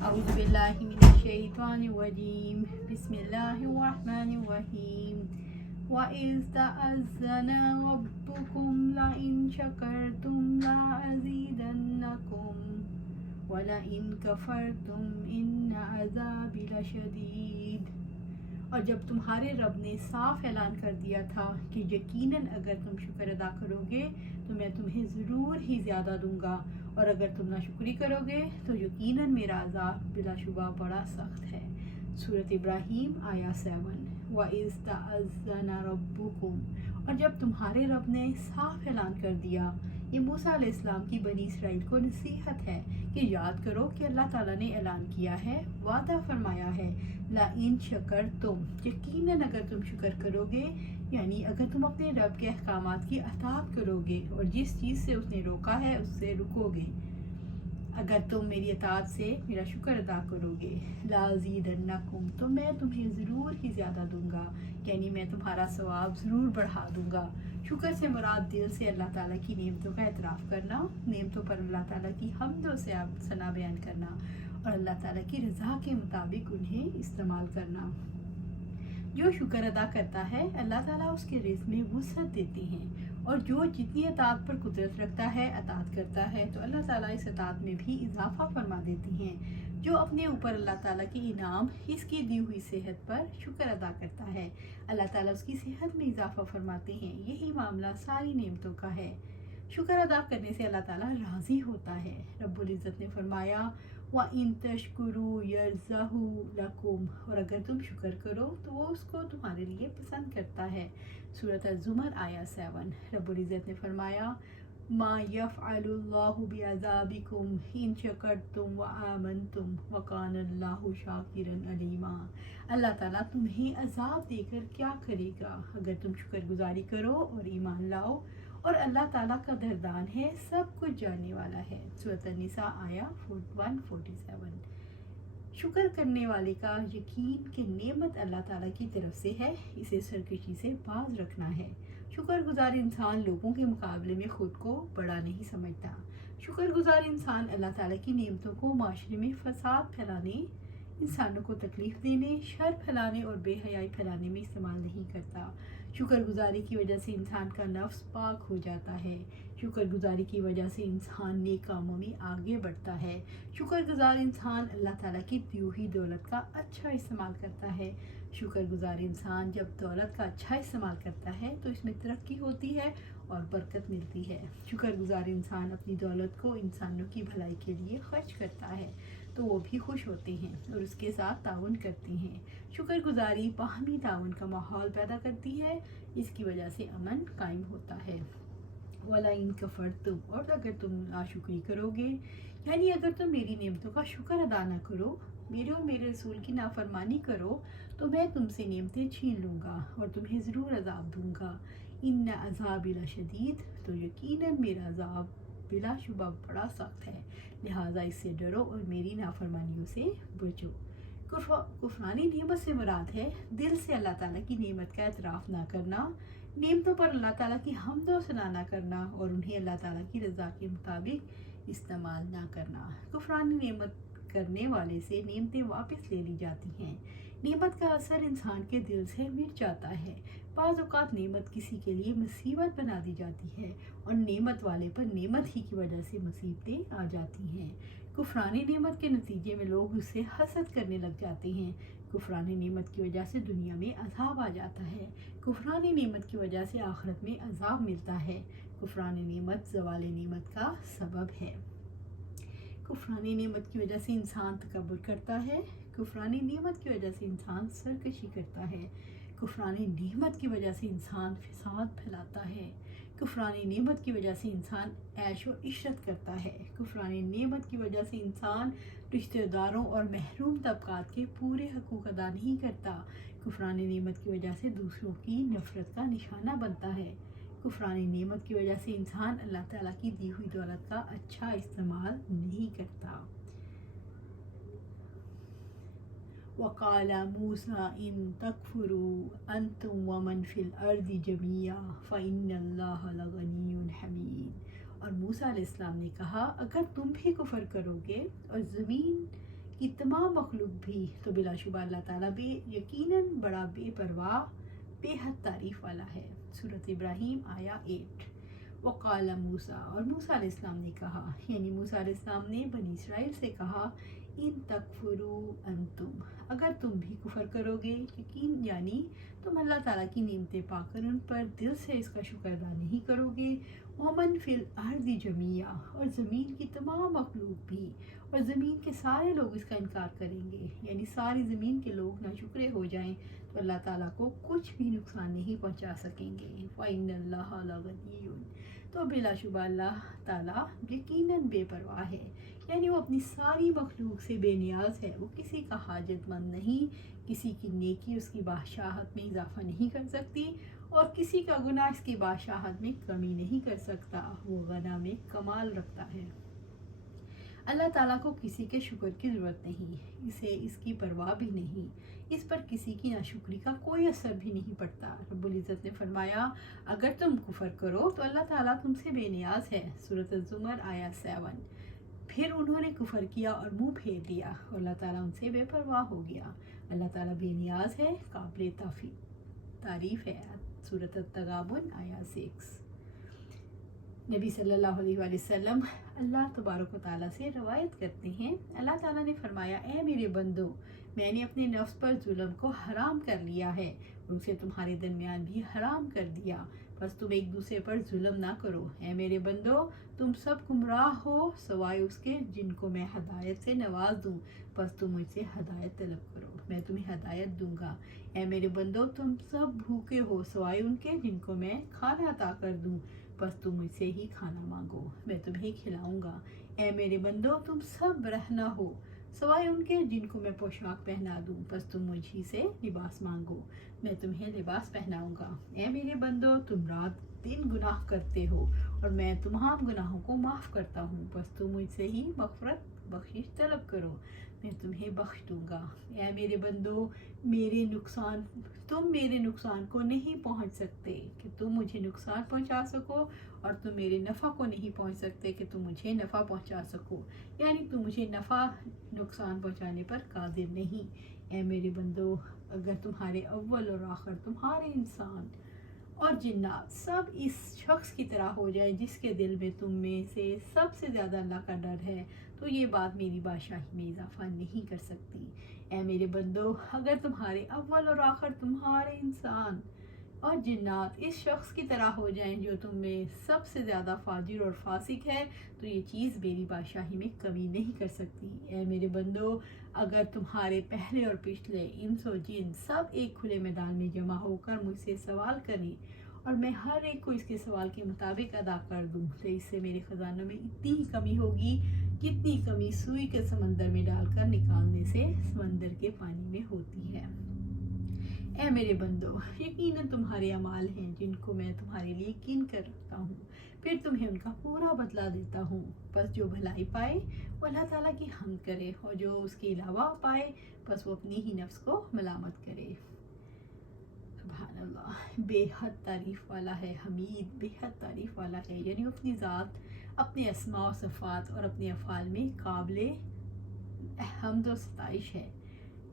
أعوذ بالله من الشيطان الرجيم بسم الله الرحمن الرحيم وإذ تأذن ربكم لئن شكرتم لأزيدنكم ولئن كفرتم إن عذابي لشديد۔ اور جب تمہارے رب نے صاف اعلان کر دیا تھا کہ یقیناً اگر تم شکر ادا کرو گے تو میں تمہیں ضرور ہی زیادہ دوں گا، اور اگر تم ناشکری کرو گے تو یقیناً میرا عذاب بلا شبہ بڑا سخت ہے۔ سورۃ ابراہیم آیا 7۔ وَإِذْ تَأَذَّنَ رَبُّكُمْ، اور جب تمہارے رب نے صاف اعلان کر دیا۔ یہ موسیٰ علیہ السلام کی بنی اسرائیل کو نصیحت ہے کہ یاد کرو کہ اللہ تعالیٰ نے اعلان کیا ہے، وعدہ فرمایا ہے، لَإِن شَكَرْتُمْ، یقیناً اگر تم شکر کرو گے، یعنی اگر تم اپنے رب کے احکامات کی اطاعت کرو گے اور جس چیز سے اس نے روکا ہے اس سے رکو گے، اگر تم میری اطاعت سے میرا شکر ادا کرو گے، لَأَزِيدَنَّكُمْ، تو میں تمہیں ضرور ہی زیادہ دوں گا، یعنی میں تمہارا ثواب ضرور بڑھا دوں گا۔ شکر سے مراد دل سے اللہ تعالیٰ کی نعمتوں کا اعتراف کرنا، نعمتوں پر اللہ تعالیٰ کی حمد و ثنا بیان کرنا اور اللہ تعالیٰ کی رضا کے مطابق انہیں استعمال کرنا۔ جو شکر ادا کرتا ہے اللہ تعالیٰ اس کے رزق میں وسعت دیتے ہیں، اور جو جتنی اطاعت پر قدرت رکھتا ہے اطاعت کرتا ہے تو اللہ تعالیٰ اس اطاعت میں بھی اضافہ فرما دیتی ہیں۔ جو اپنے اوپر اللہ تعالیٰ کے انعام، اس کی دی ہوئی صحت پر شکر ادا کرتا ہے، اللہ تعالیٰ اس کی صحت میں اضافہ فرماتے ہیں۔ یہی معاملہ ساری نعمتوں کا ہے۔ شکر ادا کرنے سے اللہ تعالیٰ راضی ہوتا ہے۔ رب العزت نے فرمایا وَإِن تَشْكُرُوا يَرْضَهُ لَكُمْ، اور اگر تم شکر کرو تو وہ اس کو تمہارے لیے پسند کرتا ہے۔ سورۃ الزمر آیا 7۔ رب العزت نے فرمایا مَا يَفْعَلُ اللَّهُ بِعَذَابِكُمْ إِن شَكَرْتُمْ وَآمَنْتُمْ وَكَانَ اللَّهُ شَاكِرًا عَلِيمًا، اللہ تعالیٰ تمہیں عذاب دے کر کیا کرے گا اگر تم شکر گزاری کرو اور ایمان لاؤ، اور اللہ تعالیٰ کا قدردان ہے، سب کچھ جاننے والا ہے۔ سورۃ النساء آیا 147۔ شکر کرنے والے کا یقین کہ نعمت اللہ تعالیٰ کی طرف سے ہے، اسے سرکشی سے باز رکھنا ہے۔ شکر گزار انسان لوگوں کے مقابلے میں خود کو بڑا نہیں سمجھتا۔ شکر گزار انسان اللہ تعالیٰ کی نعمتوں کو معاشرے میں فساد پھیلانے، انسانوں کو تکلیف دینے، شر پھیلانے اور بے حیائی پھیلانے میں استعمال نہیں کرتا۔ شکر گزاری کی وجہ سے انسان کا نفس پاک ہو جاتا ہے۔ شکر گزاری کی وجہ سے انسان نیک کاموں میں آگے بڑھتا ہے۔ شکر گزار انسان اللہ تعالیٰ کی دی ہوئی دولت کا اچھا استعمال کرتا ہے۔ شکر گزار انسان جب دولت کا اچھا استعمال کرتا ہے تو اس میں ترقی ہوتی ہے اور برکت ملتی ہے۔ شکر گزار انسان اپنی دولت کو انسانوں کی بھلائی کے لیے خرچ کرتا ہے تو وہ بھی خوش ہوتے ہیں اور اس کے ساتھ تعاون کرتے ہیں۔ شکر گزاری باہمی تعاون کا ماحول پیدا کرتی ہے، اس کی وجہ سے امن قائم ہوتا ہے۔ وَلَئِن كَفَرْتُمْ، اور اگر تم ناشکری کرو گے، یعنی اگر تم میری نعمتوں کا شکر ادا نہ کرو، میرے اور میرے رسول کی نافرمانی کرو، تو میں تم سے نعمتیں چھین لوں گا اور تمہیں ضرور عذاب دوں گا۔ إِنَّ عَذَابِي لَشَدِيدٌ، تو یقیناً میرا عذاب بلا شبہ بڑا سخت ہے، لہٰذا اس سے ڈرو اور میری نافرمانیوں سے بچو۔ کفرانی نعمت سے مراد ہے دل سے اللہ تعالیٰ کی نعمت کا اعتراف نہ کرنا، نعمتوں پر اللہ تعالیٰ کی حمد و ثنا نہ کرنا اور انہیں اللہ تعالیٰ کی رضا کے مطابق استعمال نہ کرنا۔ کفرانی نعمت کرنے والے سے نعمتیں واپس لے لی جاتی ہیں۔ نعمت کا اثر انسان کے دل سے مٹ جاتا ہے۔ بعض اوقات نعمت کسی کے لیے مصیبت بنا دی جاتی ہے اور نعمت والے پر نعمت ہی کی وجہ سے مصیبتیں آ جاتی ہیں۔ کفرانی نعمت کے نتیجے میں لوگ اس سے حسد کرنے لگ جاتے ہیں۔ کفرانی نعمت کی وجہ سے دنیا میں عذاب آ جاتا ہے۔ کفرانی نعمت کی وجہ سے آخرت میں عذاب ملتا ہے۔ کفرانی نعمت زوال نعمت کا سبب ہے۔ کفرانی نعمت کی وجہ سے انسان تکبر کرتا ہے۔ کفرانی نعمت کی وجہ سے انسان سرکشی کرتا ہے۔ کفرانی نعمت کی وجہ سے انسان فساد پھیلاتا ہے۔ کفرانی نعمت کی وجہ سے انسان عیش و عشرت کرتا ہے۔ کفرانی نعمت کی وجہ سے انسان رشتہ داروں اور محروم طبقات کے پورے حقوق ادا نہیں کرتا۔ کفرانی نعمت کی وجہ سے دوسروں کی نفرت کا نشانہ بنتا ہے۔ کفرانی نعمت کی وجہ سے انسان اللہ تعالیٰ کی دی ہوئی دولت کا اچھا استعمال نہیں کرتا۔ وَقَالَ مُوسَىٰ إِن تَكْفُرُوا أَنْتُمْ وَمَنْ فِي الْأَرْضِ جَمِيعًا فَإِنَّ اللَّهَ لَغَنِيٌّ حَمِيدٌ، اور موسیٰ علیہ السلام نے کہا اگر تم بھی کفر کرو گے اور زمین की तमाम मखलूक भी, तो बिलाशुबा अल्लाह ताला यकीनन बड़ा बेपरवाह बेहद तारीफ़ वाला है। सूरत इब्राहीम आया 8। वक़ाल मूसा, और मूसा अलैहिस्सलाम ने कहा, यानी मूसा अलैहिस्सलाम ने बनी इसराइल से कहा, इन तकफुरू अंतुम, अगर तुम भी कुफर करोगे, यकीन यानी तुम अल्लाह ताला की नेमतें पाकर उन पर दिल से इसका शुक्र अदा नहीं करोगे, वमन फिल अर्दी जमिया, और ज़मीन की तमाम मखलूक भी, और ज़मीन के सारे लोग इसका इनकार करेंगे, यानी सारी ज़मीन के लोग नाशुक्रे हो जाएं तो अल्लाह ताला को कुछ भी नुकसान नहीं पहुंचा सकेंगे। फ़इन्नल्लाह लग़निय्युन, तो बिलाशुबा अल्लाह ताला यकीनन बेपरवाह है, यानी वो अपनी सारी मखलूक से बेनियाज है। वो किसी का हाजतमंद नहीं, किसी की नेकी उसकी बादशाहत में इजाफा नहीं कर सकती, और किसी का गुनाह इसकी बादशाहत में कमी नहीं कर सकता। वो गना में कमाल रखता है। अल्लाह ताला को किसी के शुक्र की ज़रूरत नहीं, इसे इसकी परवाह भी नहीं, इस पर किसी की नाशुक्री का कोई असर भी नहीं पड़ता। रब्बुल इज़्ज़त ने फरमाया, अगर तुम कुफर करो तो अल्लाह ताला तुमसे बेनियाज है। सूरत ज़ुमर आया 7। फिर उन्होंने कुफर किया और मुंह फेर लिया, और अल्लाह ताला उनसे बेपरवाह हो गया। अल्लाह ताला बेनियाज है, काबिल तारीफ़ है। सूरत अत-तगाबुन आया 6। नबी सल्लल्लाहु अलैहि वसल्लम अल्लाह तबारक व तआला से रवायत करते हैं, अल्लाह ताला ने फरमाया, ए मेरे बंदो, मैंने अपने नफ्स पर जुल्म को हराम कर लिया है और उसे तुम्हारे दरमियान भी हराम कर दिया, बस तुम एक दूसरे पर जुल्म ना करो। ए मेरे बंदो, तुम सब गुमराह हो सवाए उसके जिनको मैं हदायत से नवाज दूँ, बस तुम मुझसे हदायत तलब करो, मैं तुम्हें हदायत दूंगा। ए मेरे बंदो, तुम सब भूखे हो सवाए उनके जिनको मैं खाना अता कर दूँ, बस तुम मुझसे ही खाना मांगो, मैं तुम्हें खिलाऊंगा। ए मेरे बंदो, तुम सब रहना हो सवाए उनके जिनको मैं पोशाक पहना दूँ, बस तुम मुझी से लिबास मांगो, मैं तुम्हें लिबास पहनाऊंगा। ए मेरे बंदो, तुम रात दिन गुनाह करते हो और मैं तुम्हारे गुनाहों को माफ़ करता हूँ, बस तुम मुझसे ही मग़फ़िरत बख्शिश तलब करो, मैं तुम्हें बख्श दूंगा। ए मेरे बंदो, तुम मेरे नुकसान को नहीं पहुंच सकते कि तुम मुझे नुकसान पहुंचा सको, और तुम मेरे नफ़ा को नहीं पहुंच सकते कि तुम मुझे नफ़ा पहुंचा सको, यानी तुम मुझे नफ़ा नुकसान पहुंचाने पर कादिर नहीं। ए मेरे बंदो, अगर तुम्हारे अव्वल और आखिर, तुम्हारे इंसान और जिन्नात सब इस शख्स की तरह हो जाए जिसके दिल में तुम में से सबसे ज़्यादा अल्लाह का डर है, तो ये बात मेरी बादशाही में इजाफा नहीं कर सकती। ए मेरे बंदो, अगर तुम्हारे अव्वल और आखिर, तुम्हारे इंसान और जिन्नात इस शख्स की तरह हो जाएं जो तुम में सबसे ज़्यादा फाजिर और फासिक है, तो ये चीज़ मेरी बादशाही में कमी नहीं कर सकती। ए मेरे बंदो, अगर तुम्हारे पहले और पिछले इंस और जिन सब एक खुले मैदान में जमा होकर मुझसे सवाल करें और मैं हर एक को इसके सवाल के मुताबिक अदा कर दूं, तो इससे मेरे ख़जानों में इतनी ही कमी होगी जितनी कमी सुई के समंदर में डालकर निकालने से समंदर के पानी में होती है। ए मेरे बंदो, यकीनन तुम्हारे अमाल हैं जिनको मैं तुम्हारे लिए कीन कर रखता हूँ, फिर तुम्हें उनका पूरा बदला देता हूँ। बस जो भलाई पाए वो अल्लाह ताला की हम्द करे, और जो उसके अलावा पाए बस वो अपनी ही नफ्स को मलामत करे। सुभान अल्लाह, बेहद तारीफ़ वाला है हमीद, बेहद तारीफ़ वाला है, यानी अपनी ज़ात, अपने अस्मा व सिफ़ात और अपने अफ़ाल में काबिले हम्द व सताइश है।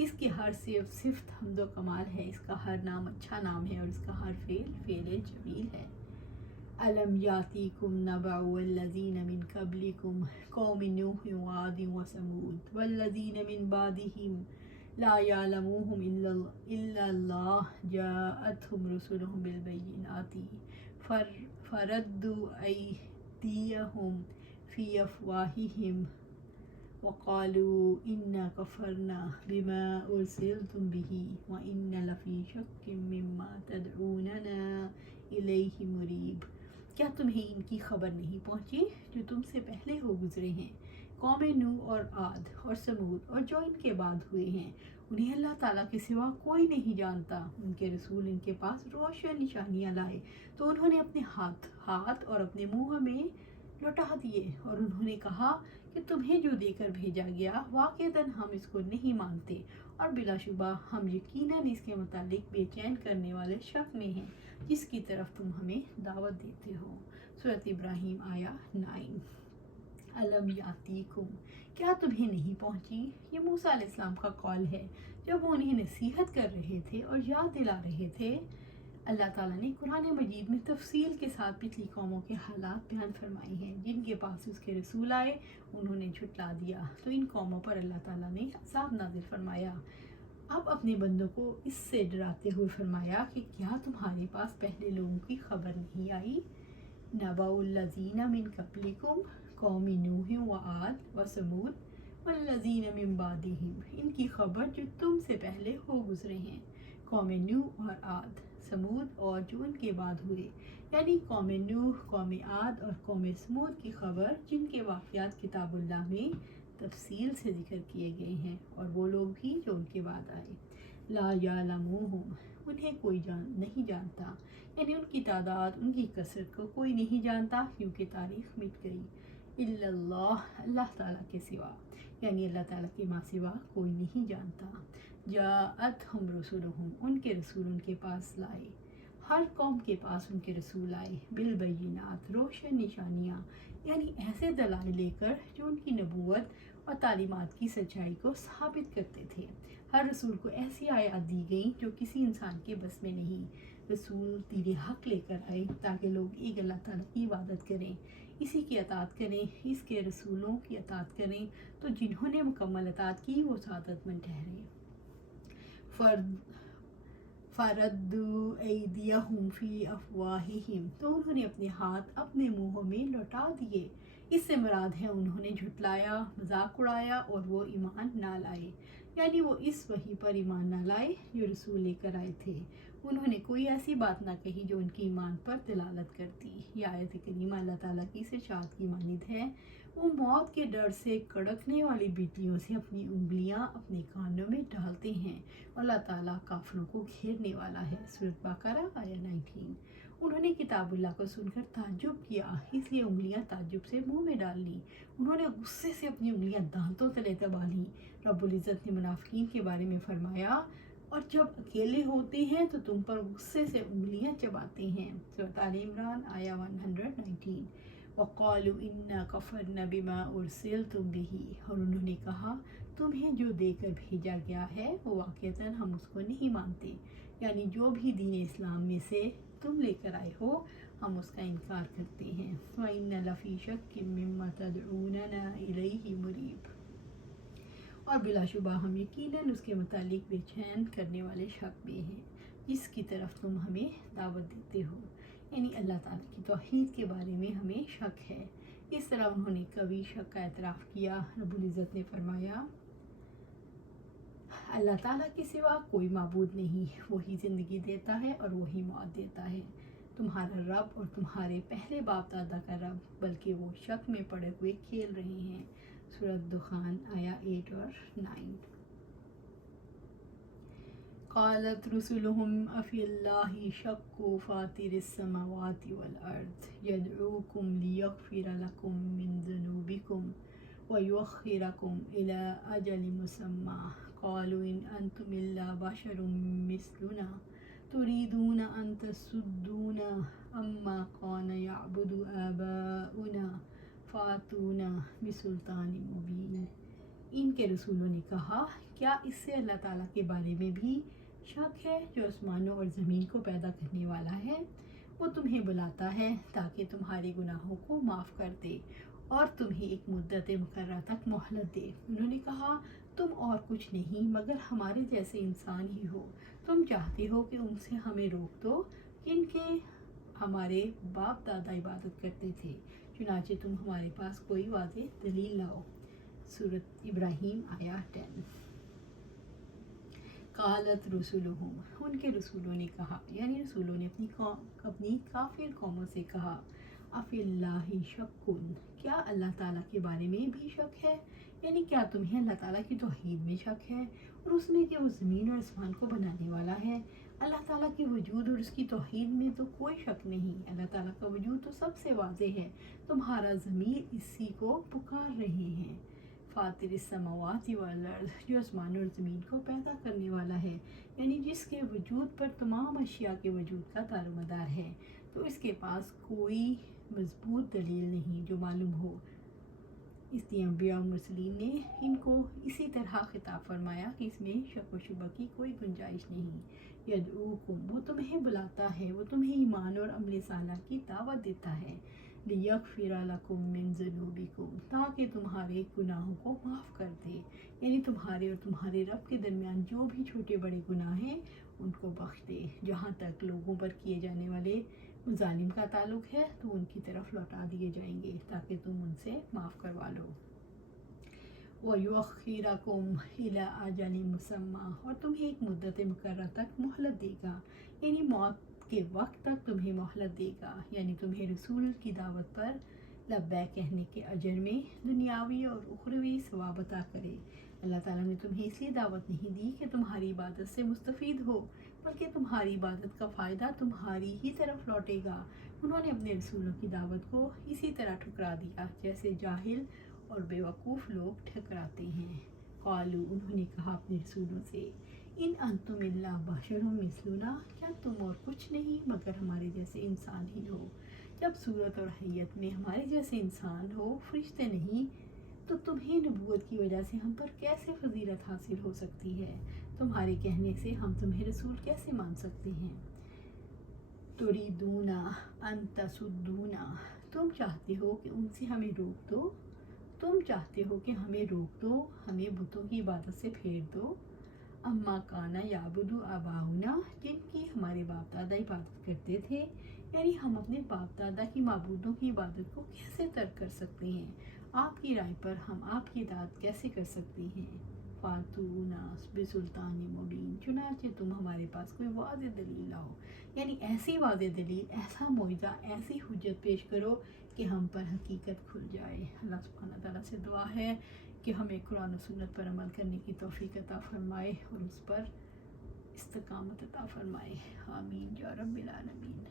इसकी हर सिफ्त हम्द व कमाल है, इसका हर नाम अच्छा नाम है और इसका हर फ़ेल जमील है। अलम यातीकुम नबअुल्लज़ीन मिन क़ब्लिकुम कौम नूह व आद व समूद वल्लज़ीन मिन बादिहिम ला यालमूहुम इल्लल्लाह जाअतहुम रुसुलुहुम बिल बय्यिनाति फरद्दू अयदियहुम फ़ी अफ़वाहिहिम वक़ालू इन्ना कफ़रना बिमा उरसिलतुम बिही व इन्ना लफ़ी शक्किम मिम्मा तदऊनना इलैहि मुरीब। क्या तुम्हें इनकी खबर नहीं पहुँची जो तुमसे पहले हो गुजरे हैं, कौम नूह और आद और समूद और जो इनके बाद हुए हैं, उन्हें अल्लाह ताला के सिवा कोई नहीं जानता। उनके रसूल इनके पास रोशन निशानियाँ लाए तो उन्होंने अपने हाथ और अपने मुँह में लौटा दिए, और उन्होंने कहा कि तुम्हें जो देकर भेजा गया वाक़ईतन हम इसको नहीं मानते, और बिलाशुबा हम यकीनन इसके मुतालिक बेचैन करने वाले शक में हैं जिसकी तरफ तुम हमें दावत देते हो। सूरत इब्राहीम आया 9। अलम यातीकुम, क्या तुम्हें नहीं पहुंची। ये मूसा अलैहिस्सलाम का कॉल है जब वो उन्हें नसीहत कर रहे थे और याद दिला रहे थे। अल्लाह ताला ने कुरान मजीद में तफसील के साथ पिछली कौमों के हालात बयान फरमाए हैं जिनके पास उसके रसूल आए, उन्होंने झुटला दिया, तो इन कौमों पर अल्लाह ताला ने अज़ाब नाज़िल फरमाया। अब अपने बंदों को इससे डराते हुए फरमाया कि क्या तुम्हारे पास पहले लोगों की खबर नहीं आई। नबाउल्लज़ीना मिन क़ब्लिकुम कौमी नूह व आद व समूद वल्लज़ीना मिन बादिहिम, इनकी खबर जो तुमसे पहले हो गुजरे हैं, कौम नूह और आद, समूद और जो उनके बाद हुए, यानी कौम नूह, कौम आद और कौम समूद की खबर जिनके वाक़यात किताबुल्लाह में तफसील से जिक्र किए गए हैं, और वो लोग भी जो उनके बाद आए। ला यालमूहुम, उन्हें कोई नहीं जानता, यानी उनकी तादाद, उनकी कसरत को कोई नहीं जानता क्योंकि तारीख़ मिट गई। इल्लल्लाह, अल्लाह ताला के सिवा, यानी अल्लाह ताला के माँ सिवा कोई नहीं जानता। जाअतहुम रुसुलुहुम, उनके रसूल उनके पास लाए, हर कौम के पास उनके रसूल आए, बिल बैयिनात, रोशन निशानियाँ, यानी ऐसे दलाइल लेकर जो उनकी नबूवत और तालीमात की सच्चाई को साबित करते थे। हर रसूल को ऐसी आयत दी गई जो किसी इंसान के बस में नहीं। रसूल दीन हक लेकर आए ताकि लोग एक अल्लाह ताला की इबादत करें, इसी की अतात करें, इसके रसूलों की अतात करें, तो जिन्होंने मुकम्मल अतात की वो सादतमंद ठहरे। फ़रद्दू ऐदियहुम फ़ी अफ़वाहिहिम, तो उन्होंने अपने हाथ अपने मुँहों में लौटा दिए। इससे मुराद है उन्होंने झुटलाया, मजाक उड़ाया और वो ईमान ना लाए, यानी वो इस वही पर ईमान ना लाए जो रसूल लेकर आए थे। उन्होंने कोई ऐसी बात ना कही जो उनकी ईमान पर दलालत करती। यह आयत करीमा अल्लाह ताला की इरशाद की मानिद है। वो मौत के डर से कड़कने वाली बिजलियों से अपनी उंगलियां अपने कानों में डालते हैं, अल्लाह ताला काफिरों को घेरने वाला है। सूरत बकरा आया 19। उन्होंने किताबुल्लाह को सुनकर ताज्जुब किया, इसलिए उंगलियां ताज्जुब से मुंह में डाल ली। उन्होंने गुस्से से अपनी उंगलियां दांतों तले दबा ली। रब्बुल इज़्ज़त ने मुनाफिकीन के बारे में फरमाया, और जब अकेले होते हैं तो तुम पर गुस्से से उंगलियां चबाते हैं। सूरत आल इमरान आया 119। वक़ालू इन्ना कफ़रना बिमा उरसिलतुम बिही, और उन्होंने कहा तुम्हें जो देकर भेजा गया है वो वाक़तन हम उसको नहीं मानते, यानी जो भी दीन इस्लाम में से तुम लेकर आए हो हम उसका इनकार करते हैं। व इन्ना लफ़ी शक्किम मिम्मा तदऊनना इलैहि मुरीब, और बिलाशुबा हम यकीनन उसके मुतालिक बेचैन करने वाले शक में हैं जिसकी तरफ तुम हमें दावत देते हो, यानी अल्लाह ताला की तौहीद के बारे में हमें शक है। इस तरह उन्होंने कभी शक का एतराफ़ किया। रब्बुल इज़्ज़त ने फरमाया, अल्लाह ताला के सिवा कोई माबूद नहीं, वही ज़िंदगी देता है और वही मौत देता है। तुम्हारा रब और तुम्हारे पहले बाप दादा का रब, बल्कि वो शक में पड़े हुए खेल रहे हैं। सूरत दुखान आया 8 और 9। क़ालत रुसुलुहुम अफ़िल्लाहि शक्कु फ़ातिरिस समावाति वल अर्ज़ यदऊकुम लियग़फ़िर लकुम मिन ज़ुनूबिकुम व युअख़्ख़िरकुम इला अजलिन मुसम्मा क़ालू इन अंतुम इल्ला बशरुम मिस्लुना तुरीदूना अन तसुद्दूना अम्मा काना यअबुदु आबाउना फ़ातूना बिसुल्तानिन मुबीन। इनके रसूलों ने कहा, क्या इससे अल्लाह ताला के बारे में भी शक है जो आसमानों और ज़मीन को पैदा करने वाला है। वो तुम्हें बुलाता है ताकि तुम्हारे गुनाहों को माफ़ कर दे और तुम्हें एक मुद्दत मुकर्रर तक मोहलत दे। उन्होंने कहा, तुम और कुछ नहीं मगर हमारे जैसे इंसान ही हो। तुम चाहते हो कि उनसे हमें रोक दो जिनके हमारे बाप दादा इबादत करते थे, चुनाचे तुम हमारे पास कोई वाज़ेह दलील लाओ। सूरत इब्राहीम आया 10। कालत रसूलुहुम, उनके रसूलों ने कहा, यानी रसूलों ने अपनी काफिर कौमों से कहा, अफ़िल्लाहि शक्कुन, क्या अल्लाह ताला के बारे में भी शक है, यानी क्या तुम्हें अल्लाह ताला की तौहीद में शक है और उसमें कि वो ज़मीन और आसमान को बनाने वाला है। अल्लाह ताला के वजूद और उसकी तौहीद में तो कोई शक नहीं। अल्लाह ताला का वजूद तो सबसे वाज़ेह है, तुम्हारा ज़मीर इसी को पुकार रहे हैं। फ़ातिरिस समावाति वल अर्ज़, जो आसमान और ज़मीन को पैदा करने वाला है, यानी जिसके वजूद पर तमाम अशिया के वजूद का दारोमदार है, तो इसके पास कोई मजबूत दलील नहीं जो मालूम हो اس لیے انبیاء و مرسلین نے ان کو اسی طرح خطاب فرمایا کہ اس میں شک و شبہ کی کوئی گنجائش نہیں۔ یدعوکم، وہ تمہیں بلاتا ہے، وہ تمہیں ایمان اور عمل صالح کی دعوت دیتا ہے۔ لیغفر لکم من ذنوبکم، تاکہ تمہارے گناہوں کو معاف کر دے، یعنی تمہارے اور تمہارے رب کے درمیان جو بھی چھوٹے بڑے گناہ ہیں ان کو بخش دے۔ جہاں تک لوگوں پر کیے جانے والے ظالم کا تعلق ہے تو ان کی طرف لوٹا دیے جائیں گے تاکہ تم ان سے معاف کروا لو۔ وَيُؤَخِّرَكُمْ إِلَىٰ أَجَلٍ مُّسَمًّى، اور تمہیں ایک مدت مقررہ تک مہلت دے گا، یعنی موت کے وقت تک تمہیں مہلت دے گا، یعنی تمہیں رسول کی دعوت پر لبیک کہنے کے اجر میں دنیاوی اور اخروی ثواب عطا کرے۔ اللہ تعالیٰ نے تمہیں اس لیے دعوت نہیں دی کہ تمہاری عبادت سے مستفید ہو، بلکہ تمہاری عبادت کا فائدہ تمہاری ہی طرف لوٹے گا۔ انہوں نے اپنے رسولوں کی دعوت کو اسی طرح ٹھکرا دیا جیسے جاہل اور بیوقوف لوگ ٹھکراتے ہیں۔ قالو، انہوں نے کہا اپنے رسولوں سے، ان انتم الا بشر مثلنا، کیا تم اور کچھ نہیں مگر ہمارے جیسے انسان ہی ہو؟ جب صورت اور حیت میں ہمارے جیسے انسان ہو، فرشتے نہیں، تو تمہیں نبوت کی وجہ سے ہم پر کیسے فضیلت حاصل ہو سکتی ہے؟ تمہارے کہنے سے ہم تمہیں رسول کیسے مان سکتے ہیں؟ تریدون ان تصدونا، تم چاہتے ہو کہ ان سے ہمیں روک دو، تم چاہتے ہو کہ ہمیں روک دو، ہمیں بتوں کی عبادت سے پھیر دو۔ اما کانا یعبد آباؤنا، جن کی ہمارے باپ دادا عبادت کرتے تھے، یعنی ہم اپنے باپ دادا کی معبودوں کی عبادت کو کیسے ترک کر سکتے ہیں؟ آپ کی رائے پر ہم آپ کی اطاعت کیسے کر سکتے ہیں؟ فاتونا بسلطان مبین، چنانچہ تم ہمارے پاس کوئی واضح دلیل لاؤ، یعنی ایسی واضح دلیل، ایسا معجزہ، ایسی حجت پیش کرو کہ ہم پر حقیقت کھل جائے۔ اللہ سبحانہ تعالیٰ سے دعا ہے کہ ہمیں قرآن و سنت پر عمل کرنے کی توفیق عطا فرمائے اور اس پر استقامت عطا فرمائے۔ آمین یا رب العالمین۔